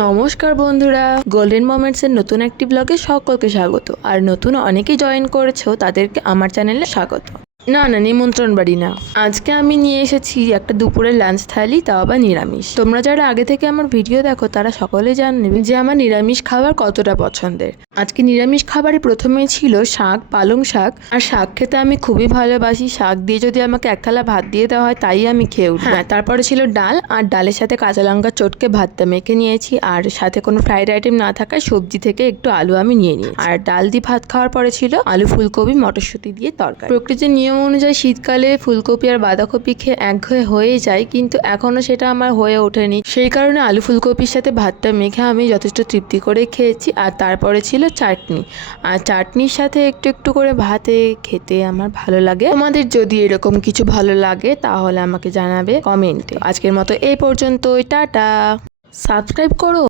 নমস্কার বন্ধুরা, গোল্ডেন মোমেন্টসের নতুন একটি ব্লগে সকলকে স্বাগত। আর নতুন অনেকেই জয়েন করেছো, তাদেরকে আমার চ্যানেলে স্বাগত। না নিমন্ত্রণ বাড়ি না, আজকে আমি নিয়ে এসেছি একটা দুপুরের লাঞ্চ থালি, তাও আবার নিরামিষ। তোমরা যারা আগে থেকে আমার ভিডিও দেখো তারা সকলে জানবে যে আমার নিরামিষ খাবার কতটা পছন্দের। আজকে নিরামিষ খাবারে প্রথমেই ছিল শাক, পালং শাক। আর শাক খেতে আমি খুবই ভালোবাসি। শাক দিয়ে যদি আমাকে এক থালা ভাত দিয়ে দেওয়া হয় তাই আমি খেয়ে উঠি। হ্যাঁ, তারপরে ছিল ডাল, আর ডালের সাথে কাঁচা লঙ্কা চটকে ভাতটা মেখে নিয়েছি। আর সাথে কোনো ফ্রাইড আইটেম না থাকায় সবজি থেকে একটু আলু আমি নিয়ে নিয়েছি। আর ডাল দিয়ে ভাত খাওয়ার পরে ছিল আলু ফুলকপি মটরশুঁটি দিয়ে তরকারি। প্রকৃতির নিয়ম অনুযায়ী শীতকালে ফুলকপি আর বাঁধাকপি খেয়ে একঘেয়ে হয়ে যায়, কিন্তু এখনো সেটা আমার হয়ে ওঠেনি। সেই কারণে আলু ফুলকপির সাথে ভাতটা মেখে আমি যথেষ্ট তৃপ্তি করে খেয়েছি। আর তারপরে ছিল চাটনি, আর চাটনির সাথে একটু একটু করে ভাতে খেতে আমার ভালো লাগে। তোমাদের যদি এরকম কিছু ভালো লাগে তাহলে আমাকে জানাবে কমেন্টে। আজকের মতো এই পর্যন্তই, টাটা। সাবস্ক্রাইব করো।